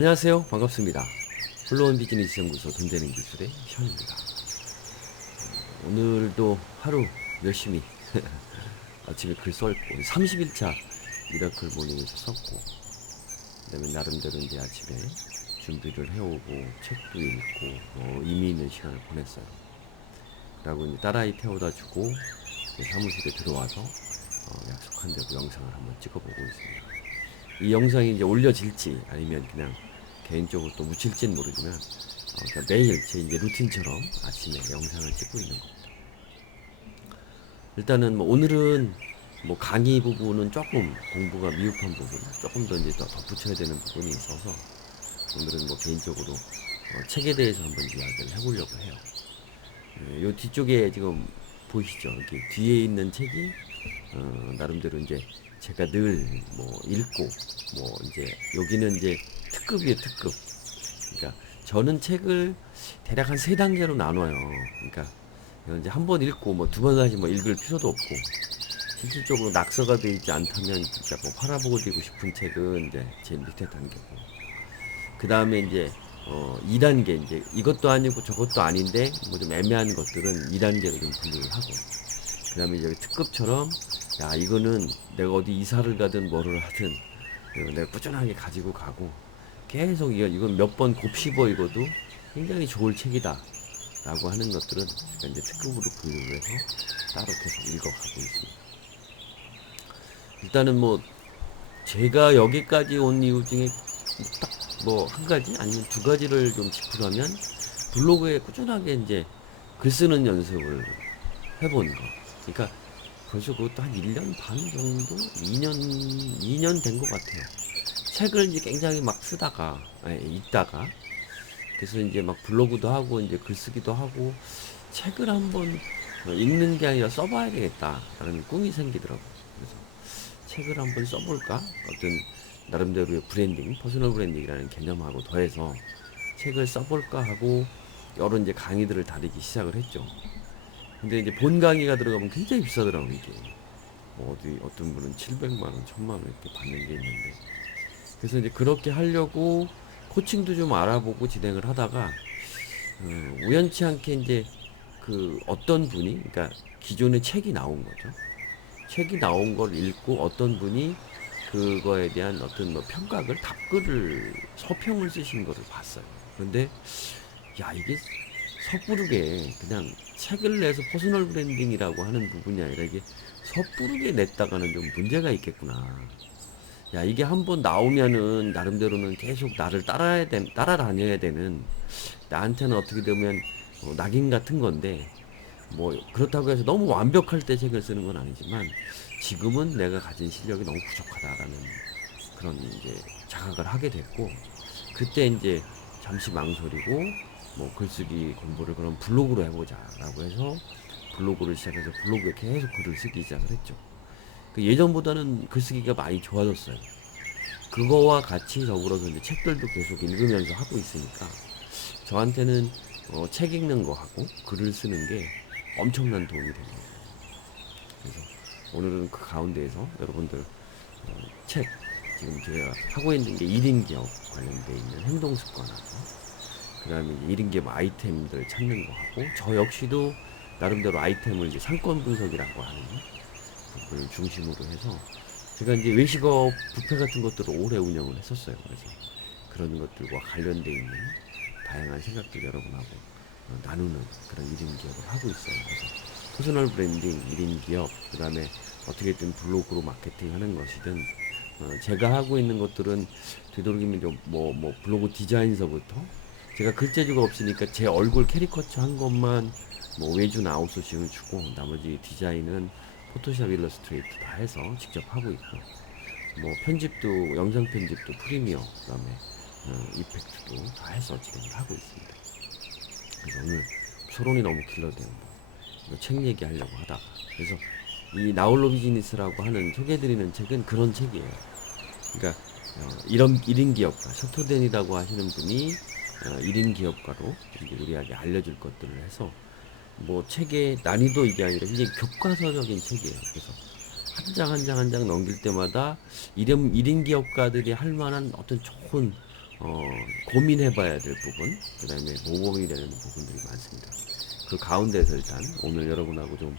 안녕하세요. 반갑습니다. 플로원 비즈니스 연구소 돈 되는 기술의 현입니다. 오늘도 하루 열심히 아침에 글 썼고 30일차 미라클 모닝에서 썼고, 그다음에 나름대로 이제 아침에 준비를 해오고 책도 읽고 의미 있는 시간을 보냈어요. 그리고 이제 딸아이 태워다 주고 사무실에 들어와서 약속한 대로 영상을 한번 찍어보고 있습니다. 이 영상이 이제 올려질지 아니면 그냥 개인적으로 또 묻힐지는 모르지만 그러니까 매일 제 이제 루틴처럼 아침에 영상을 찍고 있는 겁니다. 일단은 뭐 오늘은 뭐 강의 부분은 조금 공부가 미흡한 부분, 조금 더 이제 더 덧붙여야 되는 부분이 있어서 오늘은 뭐 개인적으로 책에 대해서 한번 이야기를 해보려고 해요. 요 뒤쪽에 지금 보이시죠? 이렇게 뒤에 있는 책이 나름대로 이제 제가 늘 뭐 읽고 뭐 이제 여기는 이제 특급이에요, 특급. 그러니까 저는 책을 대략 한 세 단계로 나눠요. 그러니까 이건 이제 한 번 읽고 뭐 두 번 다시 뭐 읽을 필요도 없고, 실질적으로 낙서가 되어 있지 않다면 진짜 뭐 팔아보고 드리고 싶은 책은 이제 제일 밑에 단계고, 그 다음에 이제 2단계, 이제 이것도 아니고 저것도 아닌데 뭐 좀 애매한 것들은 2단계로 좀 분류를 하고, 그 다음에 이제 특급처럼 야 이거는 내가 어디 이사를 가든 뭐를 하든 이거 내가 꾸준하게 가지고 가고 계속 이건 몇 번 곱씹어 읽어도 굉장히 좋을 책이다 라고 하는 것들은 제가 이제 특급으로 분류를 해서 따로 계속 읽어가고 있습니다. 일단은 뭐 제가 여기까지 온 이유 중에 딱 뭐 한 가지 아니면 두 가지를 좀 짚으라면, 블로그에 꾸준하게 이제 글 쓰는 연습을 해본 거. 그러니까 벌써 그것도 한 1년 반 정도? 2년 된 것 같아요. 책을 이제 굉장히 막 쓰다가, 읽다가, 그래서 이제 막 블로그도 하고, 이제 글쓰기도 하고, 책을 한번 읽는 게 아니라 써봐야 되겠다라는 꿈이 생기더라고요. 그래서 책을 한번 써볼까? 어떤 나름대로의 브랜딩, 퍼스널 브랜딩이라는 개념하고 더해서 책을 써볼까 하고 여러 이제 강의들을 다루기 시작을 했죠. 근데 이제 본 강의가 들어가면 굉장히 비싸더라고요, 이게. 뭐 어디, 어떤 분은 700만원, 1000만원 이렇게 받는 게 있는데. 그래서 이제 그렇게 하려고 코칭도 좀 알아보고 진행을 하다가, 우연치 않게 이제 그 어떤 분이, 그러니까 기존에 책이 나온 거죠. 책이 나온 걸 읽고 어떤 분이 그거에 대한 어떤 뭐 평가글, 답글을, 서평을 쓰신 거를 봤어요. 그런데, 야, 이게 섣부르게 그냥 책을 내서 퍼스널 브랜딩이라고 하는 부분이 아니라 이게 섣부르게 냈다가는 좀 문제가 있겠구나. 야, 이게 한번 나오면은 나름대로는 계속 나를 따라다녀야 되는, 나한테는 어떻게 보면 낙인 같은 건데, 뭐 그렇다고 해서 너무 완벽할 때 책을 쓰는 건 아니지만 지금은 내가 가진 실력이 너무 부족하다라는 그런 이제 자각을 하게 됐고, 그때 이제 잠시 망설이고 뭐 글쓰기 공부를 그럼 블로그로 해보자라고 해서 블로그를 시작해서 블로그에 계속 글을 쓰기 시작을 했죠. 그 예전보다는 글쓰기가 많이 좋아졌어요. 그거와 같이 더불어서 이제 책들도 계속 읽으면서 하고 있으니까 저한테는 책 읽는 거 하고 글을 쓰는 게 엄청난 도움이 됩니다. 그래서 오늘은 그 가운데에서 여러분들 책, 지금 제가 하고 있는 게 1인 기업 관련돼 있는 행동 습관하고, 그 다음에 1인 기업 아이템들 찾는 거 하고, 저 역시도 나름대로 아이템을 이제 상권 분석이라고 하는 부분을 중심으로 해서 제가 이제 외식업 뷔페 같은 것들을 오래 운영을 했었어요. 그래서 그런 것들과 관련돼 있는 다양한 생각들 여러분하고 나누는 그런 1인 기업을 하고 있어요. 그래서 퍼스널 브랜딩, 1인 기업, 그 다음에 어떻게든 블로그로 마케팅 하는 것이든, 제가 하고 있는 것들은 되도록이면 좀 뭐 블로그 디자인서부터, 제가 글재주가 없으니까 제 얼굴 캐리커처 한 것만 뭐 외주나 아웃소싱을 주고 나머지 디자인은 포토샵, 일러스트레이터 다 해서 직접 하고 있고, 뭐 편집도, 영상 편집도 프리미어, 그 다음에 이펙트도 다 해서 진행을 하고 있습니다. 그래서 오늘 서론이 너무 길어도 책 얘기하려고 하다가, 그래서 이 나홀로 비즈니스라고 하는 소개해드리는 책은 그런 책이에요. 그러니까 이런 1인 기업가, 셔터댄이라고 하시는 분이 1인 기업가로 이제 우리에게 알려줄 것들을 해서, 뭐 책의 난이도 이게 아니라 이게 교과서적인 책이에요. 그래서 한 장 한 장 한 장 넘길 때마다 1인 기업가들이 할 만한 어떤 좋은 고민해봐야 될 부분, 그 다음에 모범이 되는 부분들이 많습니다. 그 가운데서 일단 오늘 여러분하고 좀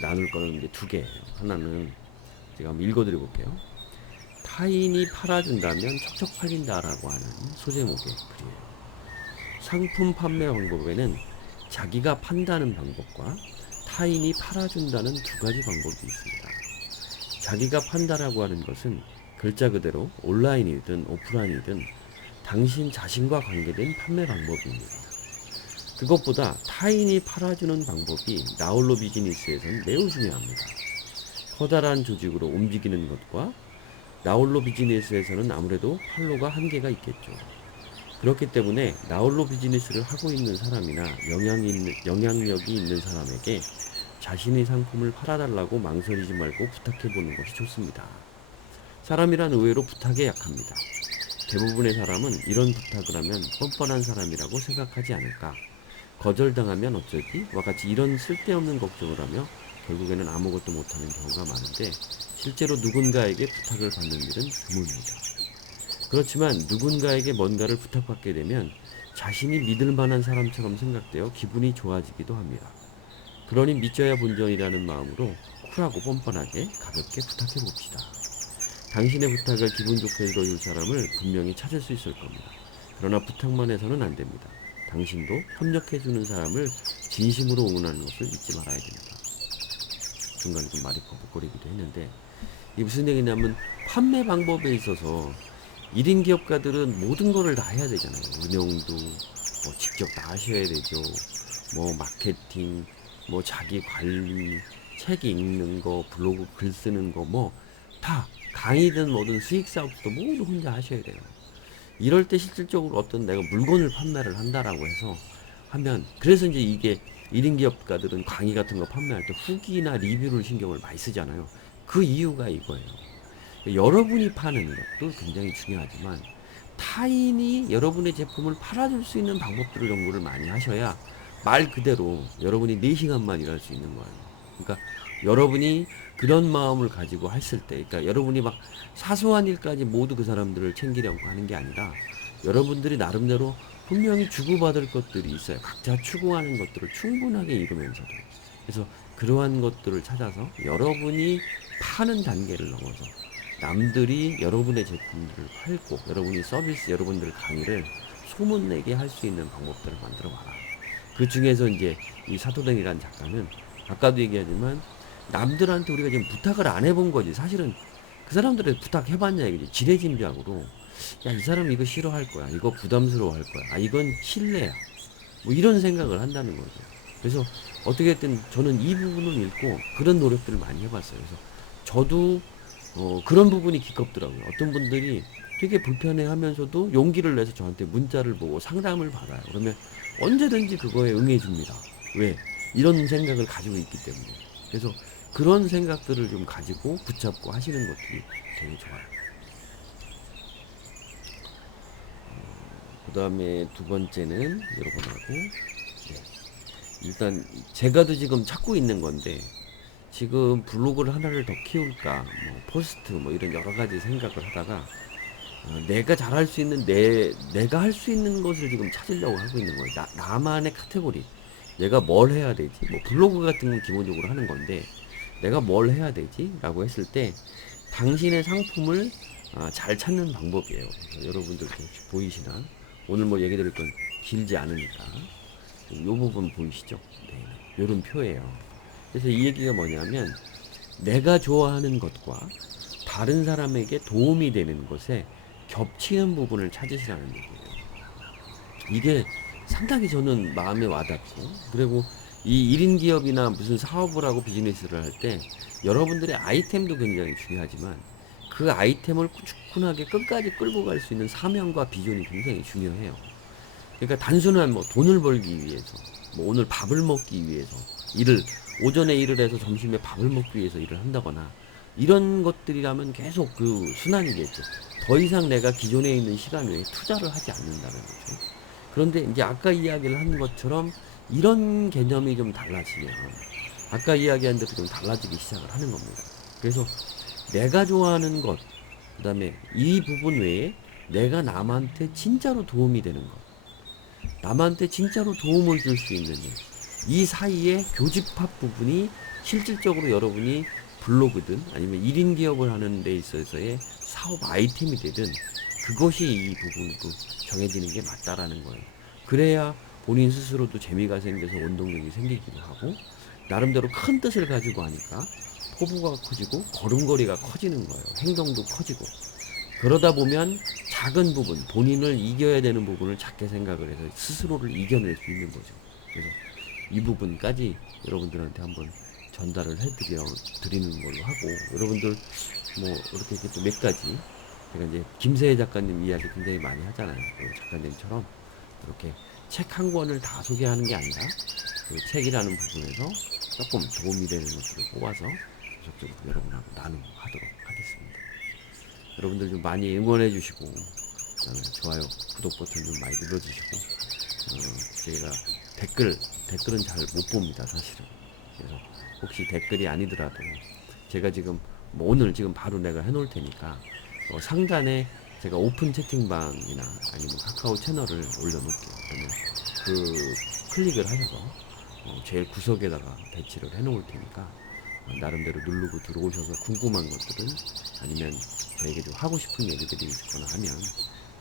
나눌 거는 이제 두 개. 하나는 제가 한번 읽어드려 볼게요. 타인이 팔아준다면 척척 팔린다라고 하는 소제목의 글이에요. 상품 판매 방법에는 자기가 판다는 방법과 타인이 팔아준다는 두 가지 방법이 있습니다. 자기가 판다라고 하는 것은 글자 그대로 온라인이든 오프라인이든 당신 자신과 관계된 판매 방법입니다. 그것보다 타인이 팔아주는 방법이 나홀로 비즈니스에서는 매우 중요합니다. 커다란 조직으로 움직이는 것과 나홀로 비즈니스에서는 아무래도 팔로가 한계가 있겠죠. 그렇기 때문에 나홀로 비즈니스를 하고 있는 사람이나 영향력이 있는 사람에게 자신의 상품을 팔아달라고 망설이지 말고 부탁해보는 것이 좋습니다. 사람이란 의외로 부탁에 약합니다. 대부분의 사람은 이런 부탁을 하면 뻔뻔한 사람이라고 생각하지 않을까? 거절당하면 어쩌지? 와 같이 이런 쓸데없는 걱정을 하며 결국에는 아무것도 못하는 경우가 많은데 실제로 누군가에게 부탁을 받는 일은 드뭅니다. 그렇지만 누군가에게 뭔가를 부탁받게 되면 자신이 믿을 만한 사람처럼 생각되어 기분이 좋아지기도 합니다. 그러니 믿져야 본전이라는 마음으로 쿨하고 뻔뻔하게 가볍게 부탁해 봅시다. 당신의 부탁을 기분 좋게 들어줄 사람을 분명히 찾을 수 있을 겁니다. 그러나 부탁만 해서는 안 됩니다. 당신도 협력해주는 사람을 진심으로 응원하는 것을 잊지 말아야 됩니다. 중간에 좀 말이 버벅거리기도 했는데 이게 무슨 얘기냐면 판매 방법에 있어서 1인 기업가들은 모든 거를 다 해야 되잖아요. 운영도 뭐 직접 다 하셔야 되죠. 뭐 마케팅, 뭐 자기 관리, 책 읽는 거, 블로그 글 쓰는 거 뭐 다 강의든 뭐든 수익 사업도 모두 혼자 하셔야 돼요. 이럴 때 실질적으로 어떤 내가 물건을 판매를 한다라고 해서 하면 그래서 이제 이게 1인 기업가들은 강의 같은 거 판매할 때 후기나 리뷰를 신경을 많이 쓰잖아요. 그 이유가 이거예요. 여러분이 파는 것도 굉장히 중요하지만 타인이 여러분의 제품을 팔아줄 수 있는 방법들을 연구를 많이 하셔야 말 그대로 여러분이 4시간만 일할 수 있는 거예요. 그러니까 여러분이 그런 마음을 가지고 했을 때, 그러니까 여러분이 막 사소한 일까지 모두 그 사람들을 챙기려고 하는 게 아니라 여러분들이 나름대로 분명히 주고받을 것들이 있어요. 각자 추구하는 것들을 충분하게 이루면서도. 그래서 그러한 것들을 찾아서 여러분이 파는 단계를 넘어서 남들이 여러분의 제품들을 팔고 여러분이 서비스, 여러분들 강의를 소문내게 할 수 있는 방법들을 만들어 봐라. 그 중에서 이제 이 사도댕이라는 작가는 아까도 얘기하지만 남들한테 우리가 지금 부탁을 안 해본 거지. 사실은 그 사람들한테 부탁해봤냐 이거지. 지레짐작으로 야, 이 사람 이거 싫어할 거야. 이거 부담스러워 할 거야. 아, 이건 실례야. 뭐 이런 생각을 한다는 거죠. 그래서 어떻게든 저는 이 부분을 읽고 그런 노력들을 많이 해봤어요. 그래서 저도 그런 부분이 기겁더라고요. 어떤 분들이 되게 불편해 하면서도 용기를 내서 저한테 문자를 보고 상담을 받아요. 그러면 언제든지 그거에 응해 줍니다. 왜? 이런 생각을 가지고 있기 때문에. 그래서 그런 생각들을 좀 가지고 붙잡고 하시는 것들이 되게 좋아요. 그 다음에 두 번째는 여러분하고 일단 제가도 지금 찾고 있는 건데 지금 블로그를 하나를 더 키울까 뭐 포스트 뭐 이런 여러 가지 생각을 하다가 내가 잘할 수 있는 내가 할 수 있는 것을 지금 찾으려고 하고 있는 거예요. 나만의 카테고리. 내가 뭘 해야 되지? 뭐 블로그 같은 건 기본적으로 하는 건데 내가 뭘 해야 되지? 라고 했을 때 당신의 상품을 잘 찾는 방법이에요. 여러분들 혹시 보이시나? 오늘 뭐 얘기 드릴 건 길지 않으니까 이 부분 보이시죠? 네, 요런 표예요. 그래서 이 얘기가 뭐냐면 내가 좋아하는 것과 다른 사람에게 도움이 되는 것에 겹치는 부분을 찾으시라는 얘기예요. 이게 상당히 저는 마음에 와닿고 그리고 이 1인 기업이나 무슨 사업을 하고 비즈니스를 할 때 여러분들의 아이템도 굉장히 중요하지만 그 아이템을 꾸준하게 끝까지 끌고 갈 수 있는 사명과 비전이 굉장히 중요해요. 그러니까 단순한 뭐 돈을 벌기 위해서 뭐 오늘 밥을 먹기 위해서 오전에 일을 해서 점심에 밥을 먹기 위해서 일을 한다거나 이런 것들이라면 계속 그 순환이겠죠. 더 이상 내가 기존에 있는 시간 외에 투자를 하지 않는다는 거죠. 그런데 이제 아까 이야기를 한 것처럼 이런 개념이 좀 달라지면 아까 이야기한 대로 좀 달라지기 시작을 하는 겁니다. 그래서 내가 좋아하는 것, 그 다음에 이 부분 외에 내가 남한테 진짜로 도움이 되는 것, 남한테 진짜로 도움을 줄 수 있는 일, 이 사이에 교집합 부분이 실질적으로 여러분이 블로그든 아니면 1인 기업을 하는 데 있어서의 사업 아이템이 되든 그것이 이 부분으로 정해지는 게 맞다라는 거예요. 그래야 본인 스스로도 재미가 생겨서 원동력이 생기기도 하고 나름대로 큰 뜻을 가지고 하니까 포부가 커지고 걸음걸이가 커지는 거예요. 행동도 커지고 그러다 보면 작은 부분, 본인을 이겨야 되는 부분을 작게 생각을 해서 스스로를 이겨낼 수 있는 거죠. 그래서 이 부분까지 여러분들한테 한번 전달을 드리는 걸로 하고, 여러분들 뭐 이렇게 또 몇 가지, 제가 이제 김세혜 작가님 이야기 굉장히 많이 하잖아요. 그 작가님처럼 이렇게 책 한 권을 다 소개하는 게 아니라 그 책이라는 부분에서 조금 도움이 되는 것들을 뽑아서 계속적으로 여러분하고 나눔하도록 하겠습니다. 여러분들 좀 많이 응원해 주시고 좋아요, 구독 버튼 좀 많이 눌러주시고 제가 댓글은 잘 못 봅니다 사실은. 그래서 혹시 댓글이 아니더라도 제가 지금 뭐 오늘 지금 바로 내가 해놓을 테니까 상단에 제가 오픈 채팅방이나 아니면 카카오 채널을 올려놓을게요. 그러면 그 클릭을 하셔서 제일 구석에다가 배치를 해놓을 테니까 나름대로 누르고 들어오셔서 궁금한 것들은 아니면 저에게 좀 하고 싶은 얘기들이 있거나 하면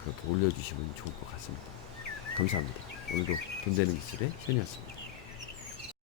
그렇게 올려주시면 좋을 것 같습니다. 감사합니다. 오늘도 돈 되는 기술의 션이었습니다.